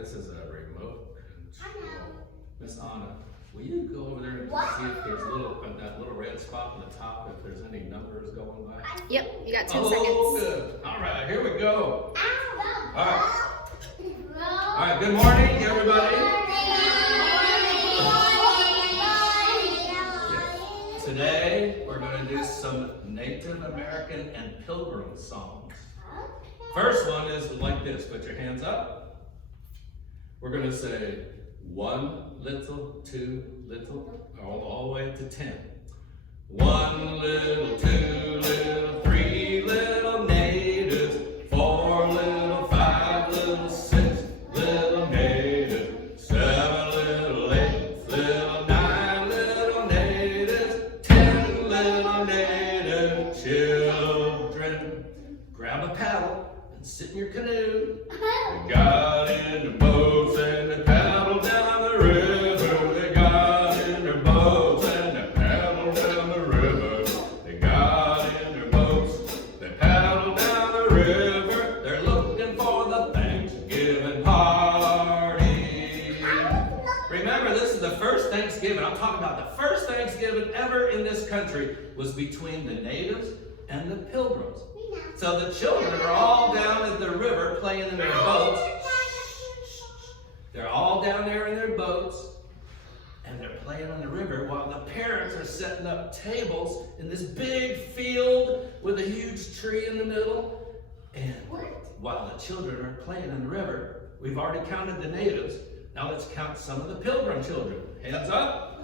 this is a remote control. Miss Anna, will you go over there and see if there's that little red spot on the top, if there's any numbers going by? Yep, you got 10 seconds. Oh, good. All right, here we go. All right. All right, good morning, everybody. Today, we're going to do some Native American and Pilgrim songs. First one is like this. Put your hands up. We're going to say 1 little, 2 little, all the way to 10. 1 little, 2 little, 3 little natives, 4 little, 5 little, 6 little natives, 7 little, 8 little, 9 little natives, 10 little native children. Grab a paddle and sit in your canoe. They got in the boats and they paddled down the river. They got in their boats and they paddled down the river. They got in their boats, they paddled down the river. They're looking for the Thanksgiving party. Remember, this is the first Thanksgiving. I'm talking about the first Thanksgiving ever in this country was between the natives and the pilgrims. So the children are all down at the river playing in their boats. They're all down there in their boats, and they're playing on the river while the parents are setting up tables in this big field with a huge tree in the middle. And while the children are playing in the river, we've already counted the natives. Now let's count some of the pilgrim children. Hands up.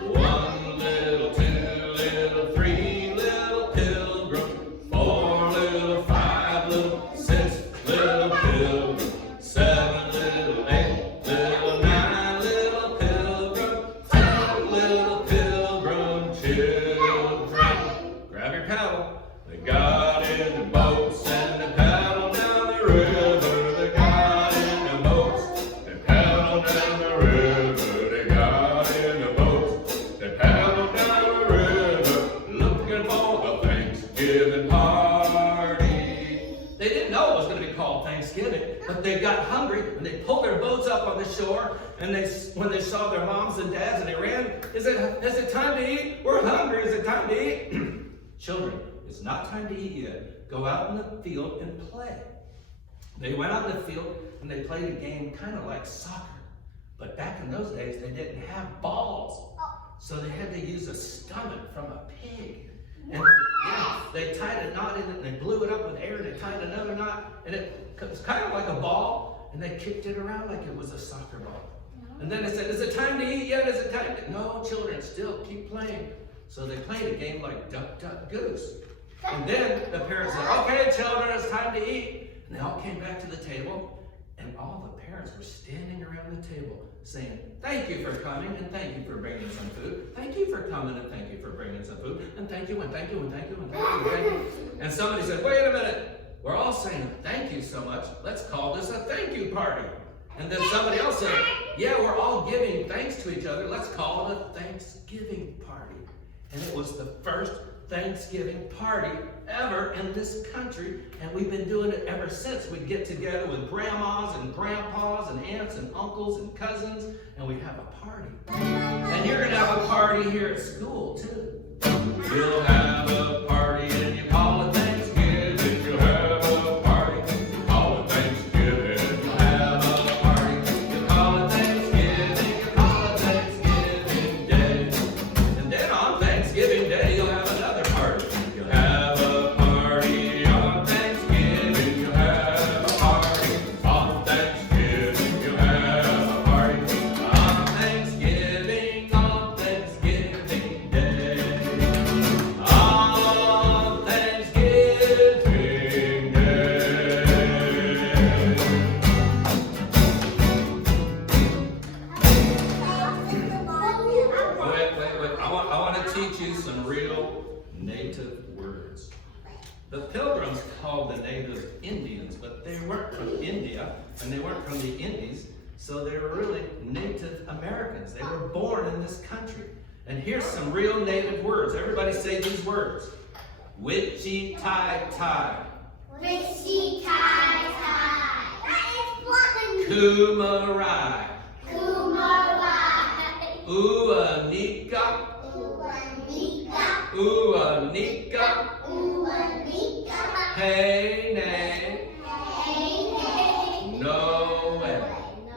1 little, 2 little, 3 little pilgrim, 4 little, 5 little, 6 little pilgrim, 7 little, 8 little, 9 little pilgrim, 10 little pilgrim children. Grab your paddle. They got in the boats and they paddled down the river. They got in the boats, they paddled down the river. They got in the boats, they paddled down the river, looking for the Thanksgiving party. They didn't know it was going to be called Thanksgiving, but they got hungry and they pulled their boats up on the shore. And when they saw their moms and dads, and they ran, is it time to eat? We're hungry. Is it time to eat? Children, it's not time to eat yet. Go out in the field and play. They went out in the field and they played a game kind of like soccer. But back in those days, they didn't have balls. So they had to use a stomach from a pig. And they tied a knot in it and they blew it up with air and they tied another knot. And it was kind of like a ball. And they kicked it around like it was a soccer ball. And then they said, is it time to eat yet? Is it time to... No, children, still keep playing. So they played a game like duck, duck, goose. And then the parents said, okay, children, it's time to eat. And they all came back to the table. And all the parents were standing around the table saying, thank you for coming, and thank you for bringing some food. Thank you for coming, and thank you for bringing some food. And thank you, and thank you, and thank you, and thank you, and thank you. And somebody said, wait a minute. We're all saying thank you so much. Let's call this a thank you party. And then somebody else said, yeah, we're all giving thanks to each other. Let's call it a Thanksgiving party. And it was the first Thanksgiving party ever in this country, and we've been doing it ever since. We get together with grandmas and grandpas and aunts and uncles and cousins, and we have a party. And you're going to have a party here at school, too. You'll have a party and you call it Thanksgiving. You'll have a party, you call it Thanksgiving. You'll have a party, you call it Thanksgiving. You call it Thanksgiving Day. And then on Thanksgiving Day, you'll have another party. You'll have a party on Thanksgiving. You'll have a party on Thanksgiving. You'll have a party on Thanksgiving Day. On Thanksgiving Day. Wait. I want to teach you some real native words. The Pilgrims called the natives Indians, but they weren't from India, and they weren't from the Indies, so they were really Native Americans. They were born in this country. And here's some real native words. Everybody say these words. Witchy tie tie. Witchy tie tie. That is fun. Kumarai. Uanika. Uanika. Hey, nay. No way.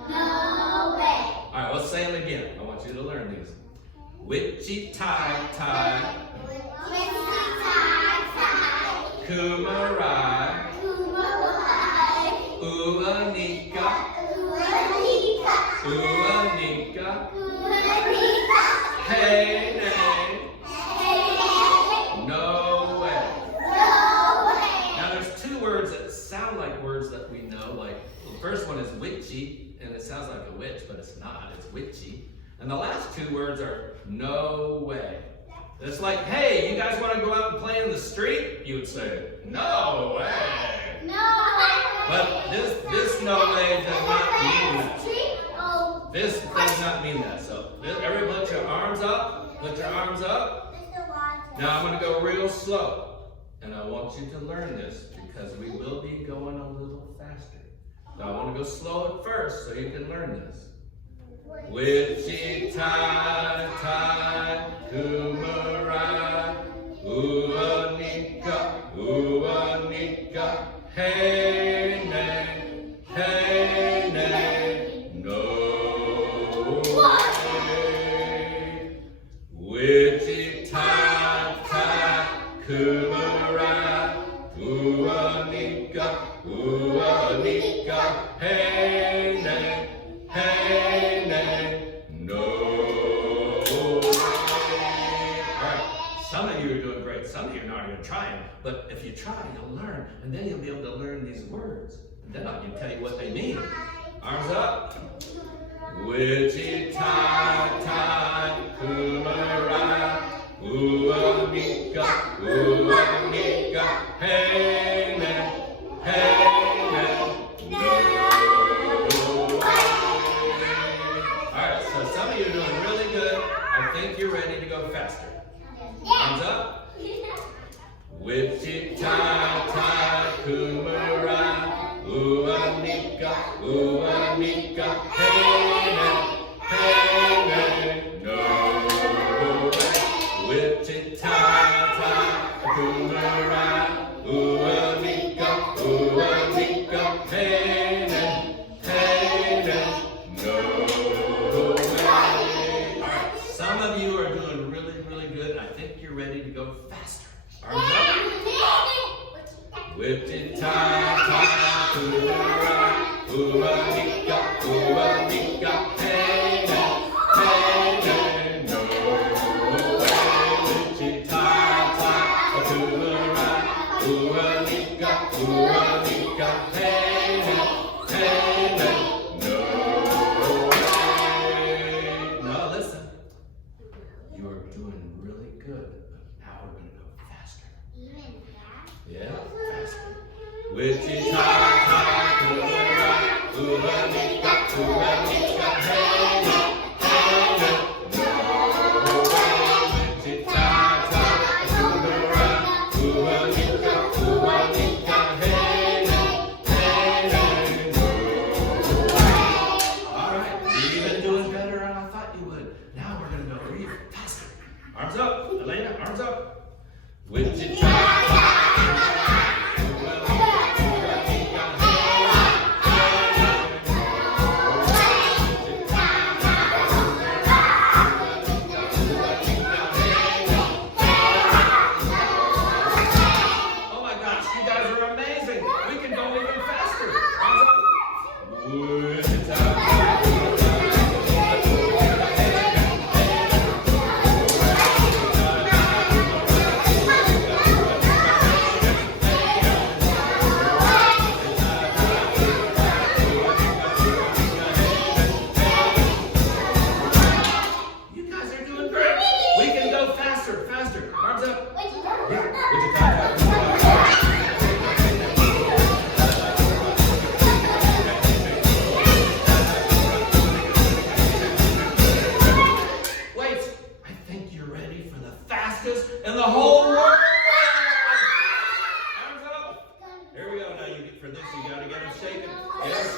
All right, let's say them again. I want you to learn these. Witchy tie tie. Kumarai. Uanika. Uanika. Hey, nay. No way. Now there's two words that sound like words that we know. Like the first one is witchy, and it sounds like a witch, but it's not. It's witchy. And the last two words are no way. It's like, hey, you guys want to go out and play in the street? You would say, no way. But this no way does not mean that. This does not mean that. So everybody put your arms up. Put your arms up. Now I'm going to go real slow. And I want you to learn this because we will be going a little faster. So I want to go slow at first so you can learn this. Witchy tie tie, kumarai, uanika, uanika, hey nay, no way. Witchy tie tie, kumarai, uanika, uanika, hey nay, no way. All right, some of you are doing great. Some of you are not even trying. But if you try, you'll learn. And then you'll be able to learn these words. And then I can tell you what they mean. Arms up. Witchy tie tie, kumarai, uanika, uanika, hey nay, some of you are doing really good. I think you're ready to go faster. Arms up. Witchy tie tie, kumarai, uanika, uanika, hey nay, no way. Witchy tie tie, kumarai, uanika, uanika, hey nay, no. Some of you are doing really, really good, and I think you're ready to go faster. Arms up. Witchy tie tie, kumarai, uanika, uanika, hey nay, no way. Witchy tie tie, kumarai, uanika, uanika, hey nay, no way. Now listen. You are doing really good, but now we're going to go faster. Yeah, faster. Witchy tie tie, kumarai, uanika.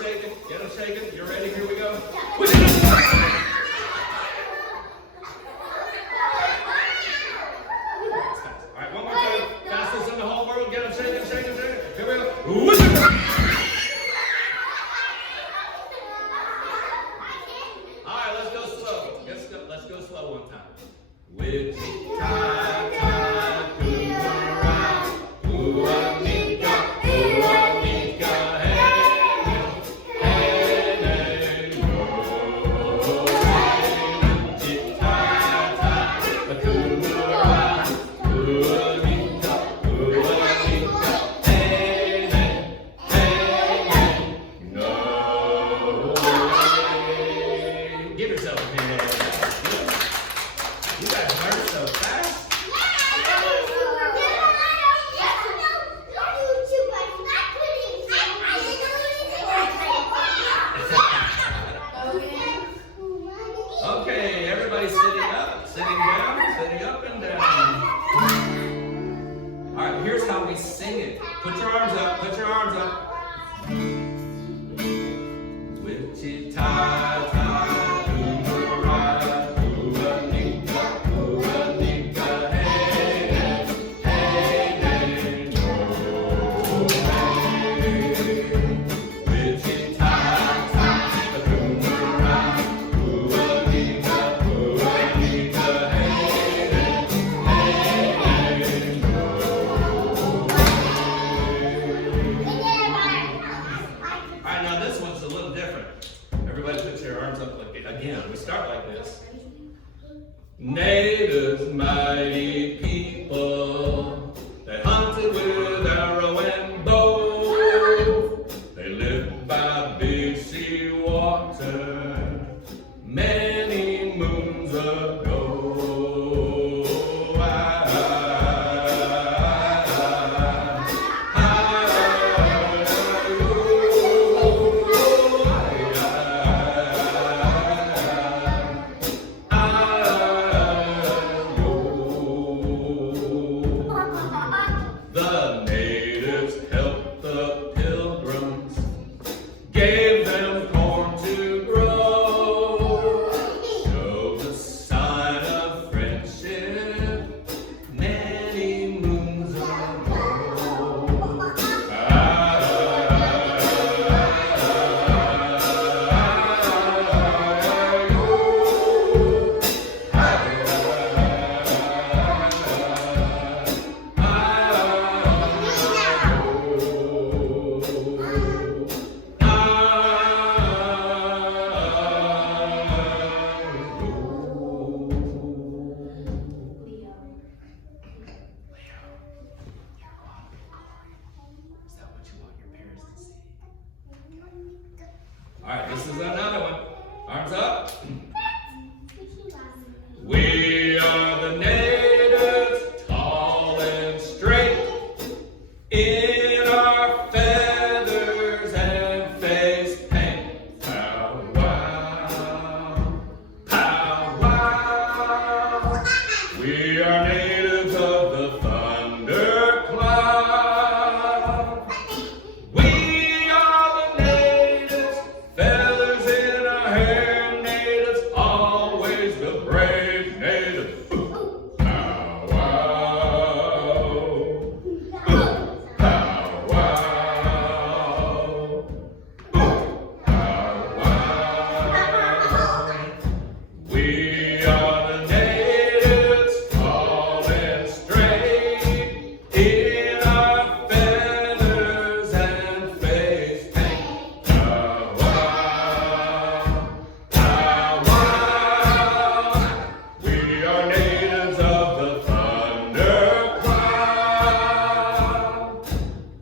shaking. Get them shaking. You ready? Here we go. All right, one more time. Fastest in the whole world. Get them shaking, shaking, shaking. Here we go. All right, let's go slow. Let's go slow one time. With give yourself a hand. You guys learned so fast. Okay, everybody sitting up, sitting down, sitting up and down. All right, here's how we sing it. Put your arms up, put your arms up. Wichita. Again, we start like this. Natives, mighty people, they hunted with arrow and bow. They lived by big sea water many moons ago. All right, this is another one. Arms up. We are the natives, tall and straight, in our feathers and face paint. Pow wow, pow wow. We are natives of the thundercloud. We are the natives, feathers in our hair, natives, always the brave natives. Pow wow, pow wow, pow wow. We are the natives, tall and straight, in our feathers and face paint. Pow wow, pow wow. We are natives of the thundercloud.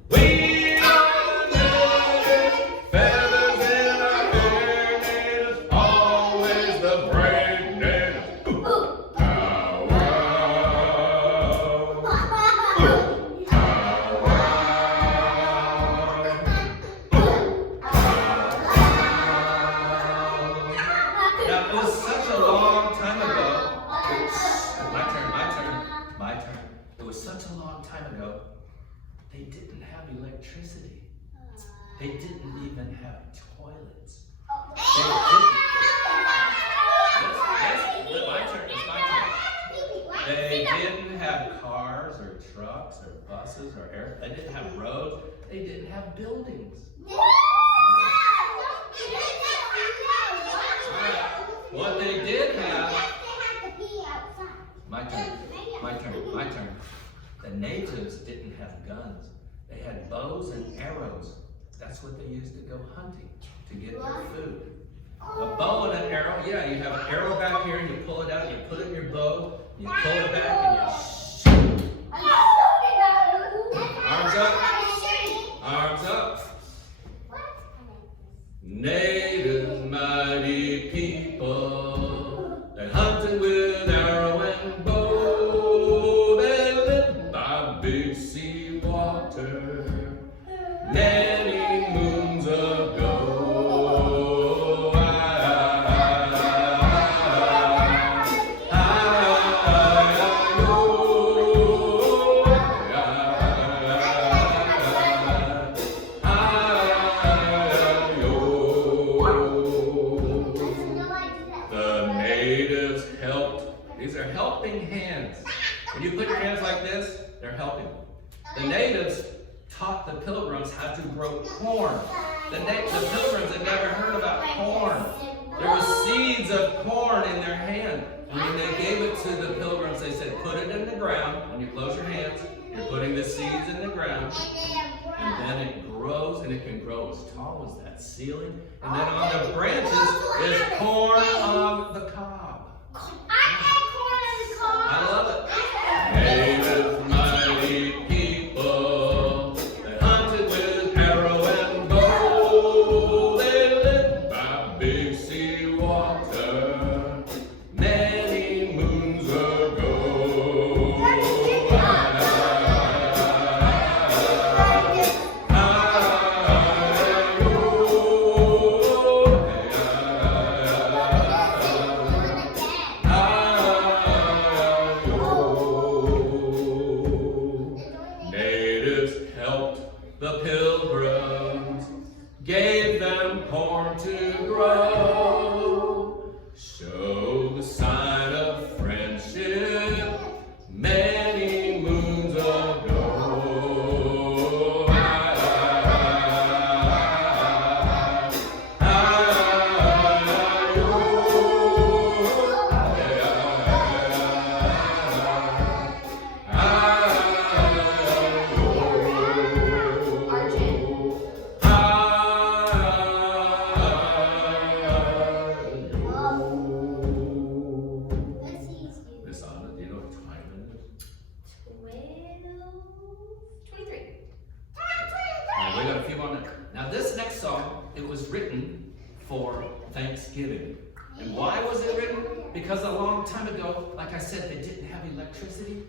We are the natives, feathers in our hair, natives, always the brave natives. Pow wow, pow wow. Now, it was such a long time ago. My turn. It was such a long time ago, they didn't have electricity. They didn't even have toilets. It's my turn. They didn't have cars or trucks or buses or air. They didn't have roads. They didn't have buildings. What they did have. My turn. The natives didn't have guns. They had bows and arrows. That's what they used to go hunting to get their food. A bow and an arrow, yeah, you have an arrow back here and you pull it out, you put it in your bow, you pull it back and you shoot. Arms up. Arms up. Native mighty people, they hunted with arrow and bow. They lived by big sea water many moons ago. When you put your hands like this, they're helping. The natives taught the pilgrims how to grow corn. The pilgrims had never heard about corn. There were seeds of corn in their hand. And when they gave it to the pilgrims, they said, put it in the ground. When you close your hands, you're putting the seeds in the ground. And then it grows, and it can grow as tall as that ceiling. And then on the branches is corn on the cob. I love it. Native mighty people, they hunted with arrow and bow. They lived by big sea water many moons ago. The pilgrims gave them corn to grow, show the sign of friendship many moons ago. We got a few on there. Now this next song, it was written for Thanksgiving. And why was it written? Because a long time ago, like I said, they didn't have electricity.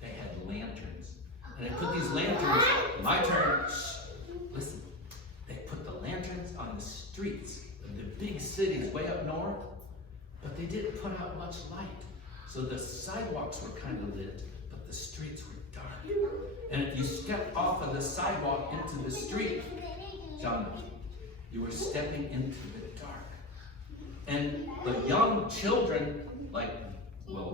They had lanterns. And they put these lanterns, my turn, listen. They put the lanterns on the streets of the big cities way up north, but they didn't put out much light. So the sidewalks were kind of lit, but the streets were dark. And if you stepped off of the sidewalk into the street, John, you were stepping into the dark. And the young children,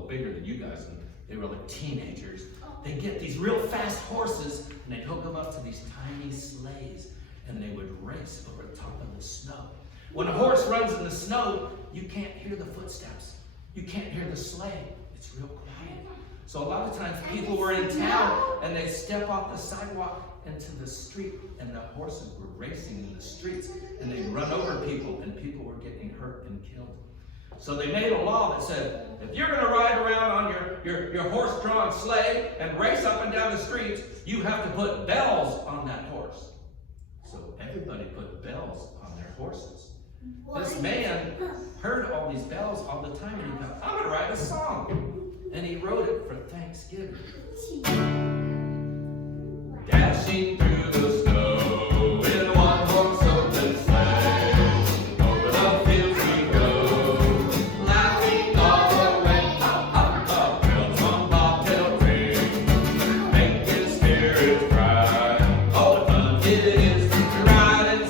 bigger than you guys, and they were like teenagers, they get these real fast horses, and they'd hook them up to these tiny sleighs, and they would race over the top of the snow. When a horse runs in the snow, you can't hear the footsteps. You can't hear the sleigh. It's real quiet. So a lot of times people were in town and they step off the sidewalk into the street, and the horses were racing in the streets, and they'd run over people, and people were getting hurt and killed. So they made a law that said, if you're going to ride around on your horse-drawn sleigh and race up and down the streets, you have to put bells on that horse. So everybody put bells on their horses. This man heard all these bells all the time, and he thought, I'm going to write a song. And he wrote it for Thanksgiving. Dashing through the snow in one horse open sleigh, over the fields we go, laughing all the way. Up, up, up, bells on bobtail ring, make his spirits bright. Oh, what fun it is to ride in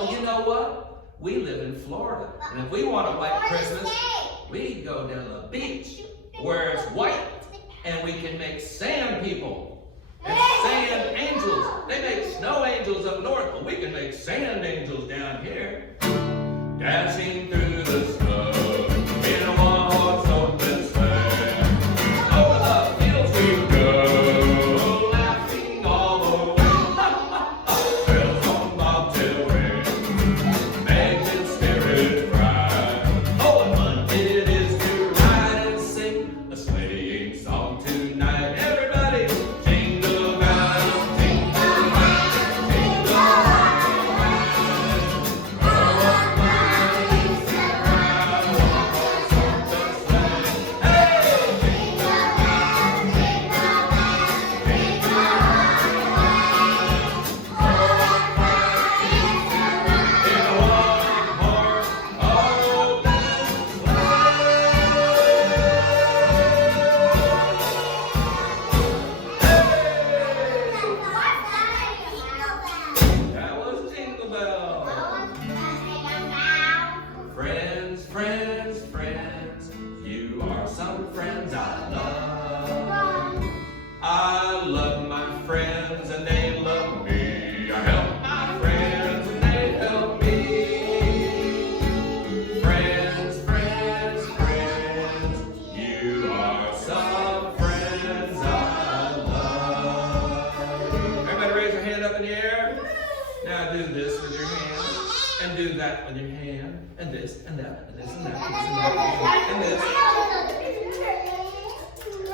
Well, you know what? We live in Florida, and if we want a white Christmas, we go to the beach where it's white, and we can make sand people and sand angels. They make snow angels up north, but we can make sand angels down here. Dashing through the snow in a one-horse open sleigh. Over the fields we go, laughing all the way. Bells on bobtail ring, making spirit cry. Oh, and fun it is to ride and sing a sleighing song tonight. Everybody, jingle bells, jingle bells, jingle bells. Friends, friends, friends, you are some friends I love. I love my friends and they love me. I help my friends and they help me. Friends, friends, friends, you are some friends I love. Everybody raise your hand up in the air. Now do this with your hand. And do that with your hand, and this, and that, and this, and that, and this, and this.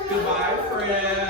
Goodbye, friends.